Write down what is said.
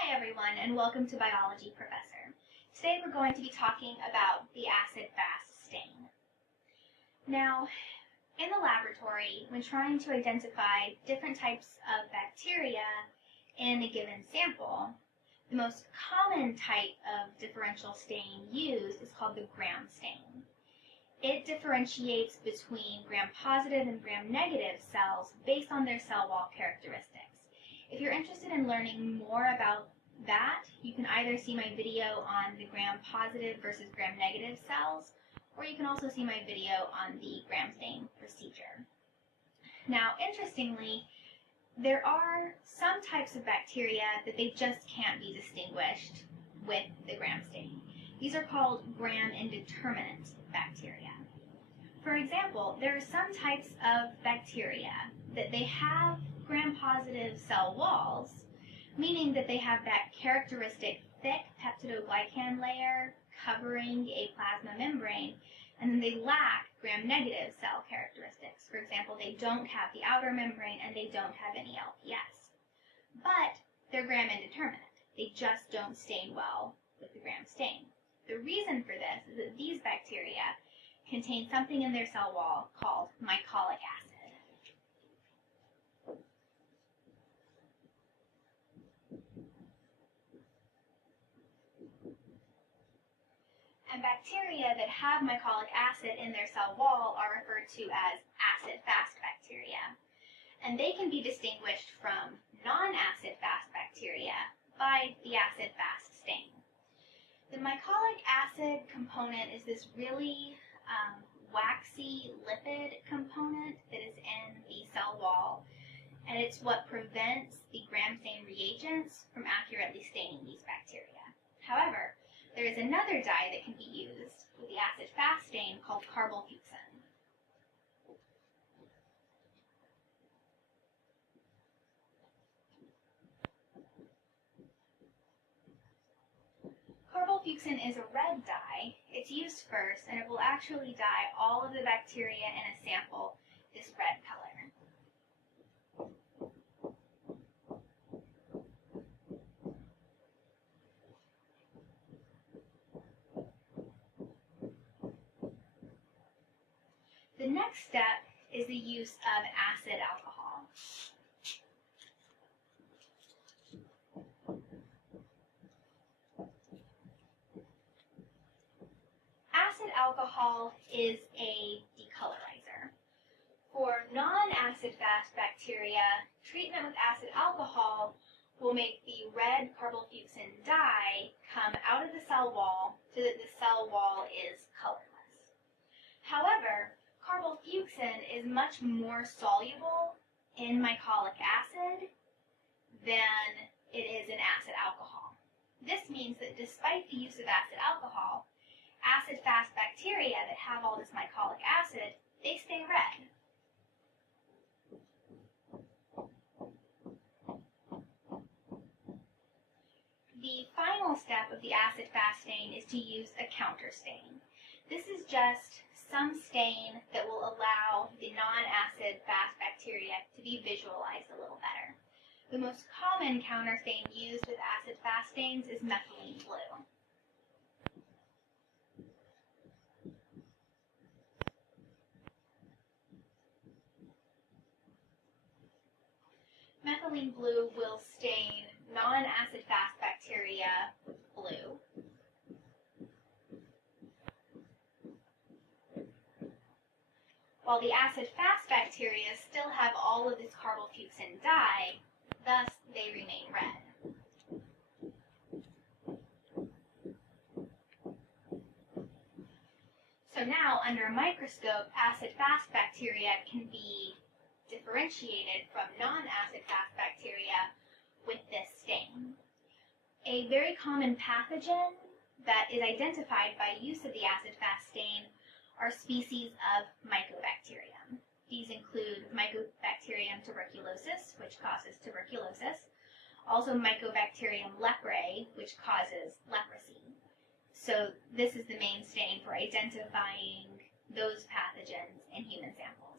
Hi everyone, and welcome to Biology Professor. Today we're going to be talking about the acid-fast stain. Now, in the laboratory, when trying to identify different types of bacteria in a given sample, the most common type of differential stain used is called the Gram stain. It differentiates between gram-positive and gram-negative cells based on their cell wall characteristics. If you're interested in learning more about that, you can either see my video on the gram-positive versus gram-negative cells, or you can also see my video on the Gram stain procedure. Now, interestingly, there are some types of bacteria that they just can't be distinguished with the Gram stain. These are called gram-indeterminate bacteria. For example, there are some types of bacteria that they have gram-positive cell walls, meaning that they have that characteristic thick peptidoglycan layer covering a plasma membrane, and then they lack gram-negative cell characteristics. For example, they don't have the outer membrane and they don't have any LPS. But they're gram-indeterminate. They just don't stain well with the Gram stain. The reason for this is that these bacteria contain something in their cell wall called mycolic acid. And bacteria that have mycolic acid in their cell wall are referred to as acid-fast bacteria. And they can be distinguished from non-acid-fast bacteria by the acid-fast stain. The mycolic acid component is this really waxy lipid component that is in the cell wall, and it's what prevents the Gram stain reagents from accurately staining these bacteria. However, there is another dye that can be used with the acid-fast stain called carbolfuchsin. Carbolfuchsin is a red dye. It's used first, and it will actually dye all of the bacteria in a sample this red color. The next step is the use of acid alcohol. Acid alcohol is a decolorizer. For non-acid-fast bacteria, treatment with acid alcohol will make the red carbolfuchsin dye come out of the cell wall so that the cell wall is colorless. However, carbolfuchsin is much more soluble in mycolic acid than it is in acid alcohol. This means that despite the use of acid alcohol, acid-fast bacteria that have all this mycolic acid, they stay red. The final step of the acid-fast stain is to use a counter stain. This is just some stain that will allow the non-acid-fast bacteria to be visualized a little better. The most common counter stain used with acid-fast stains is methylene blue. Methylene blue will stain non-acid-fast bacteria blue. While the acid-fast bacteria still have all of this carbolfuchsin dye, thus they remain red. So now, under a microscope, acid-fast bacteria can be differentiated from non-acid-fast bacteria with this stain. A very common pathogen that is identified by use of the acid-fast stain are species of Mycobacterium. These include Mycobacterium tuberculosis, which causes tuberculosis, also Mycobacterium leprae, which causes leprosy. So this is the main stain for identifying those pathogens in human samples.